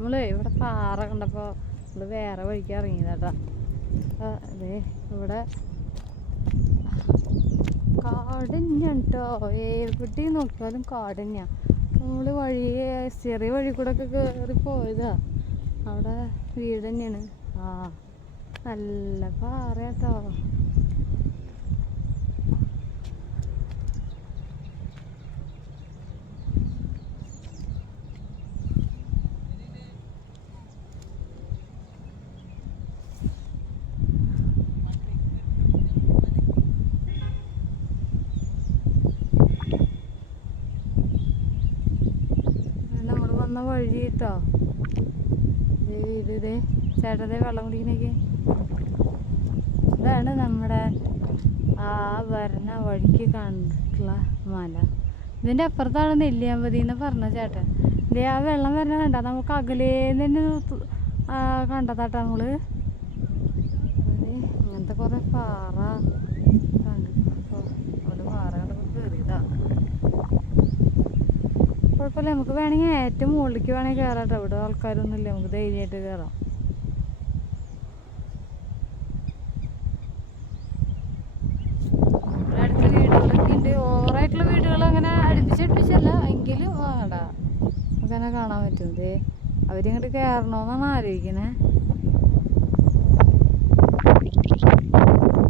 നമ്മൾ ഇവിടെ പാറ കണ്ടപ്പോൾ നമ്മൾ വേറെ വഴിക്ക് ഇറങ്ങിയതാട്ടാ. അതെ ഇവിടെ കാടന്നെയാണ് കേട്ടോ. ഏൽപ്പെട്ടി നോക്കിയാലും കാടന്നെയാണ്. നമ്മൾ ചെറിയ വഴി കൂടെ ഒക്കെ കയറി പോയതാ. അവിടെ വീട് തന്നെയാണ്. നല്ല പാറ കേട്ടോ. വഴി കേട്ടോ. ഇത് ചേട്ടതെ വെള്ളം കുടിക്കണേക്ക് ഇതാണ് നമ്മുടെ ആ വരണ വഴിക്ക് കണ്ടിട്ടുള്ള മല. ഇതിൻ്റെ അപ്പുറത്താണ് നെല്ലിയാമ്പതി എന്ന് പറഞ്ഞ ചേട്ടൻ. ഇതേ ആ വെള്ളം വരണ കണ്ട നമുക്ക് അകലേന്ന് തന്നെ കണ്ടതാട്ടോ. നമ്മള് അങ്ങനത്തെ കുറെ പാറ കണ്ടിട്ട് പാറ കണ്ടപ്പോൾ കയറിയതാ. കുഴപ്പമില്ല, നമുക്ക് വേണമെങ്കിൽ ഏറ്റവും മുകളിലേക്ക് വേണമെങ്കിൽ കയറാം കേട്ടോ. ഇവിടെ ആൾക്കാരൊന്നും ഇല്ല, നമുക്ക് ധൈര്യമായിട്ട് കയറാം. അടുത്ത വീടുകളൊക്കെ ഉണ്ട്. ഓവറായിട്ടുള്ള വീടുകൾ അങ്ങനെ അടുപ്പിച്ചല്ല എങ്കിലും വേണ്ട നമുക്കങ്ങനെ കാണാൻ പറ്റും. ഇതേ അവരിങ്ങോട്ട് കയറണമെന്നാണ് ആലോചിക്കണേ.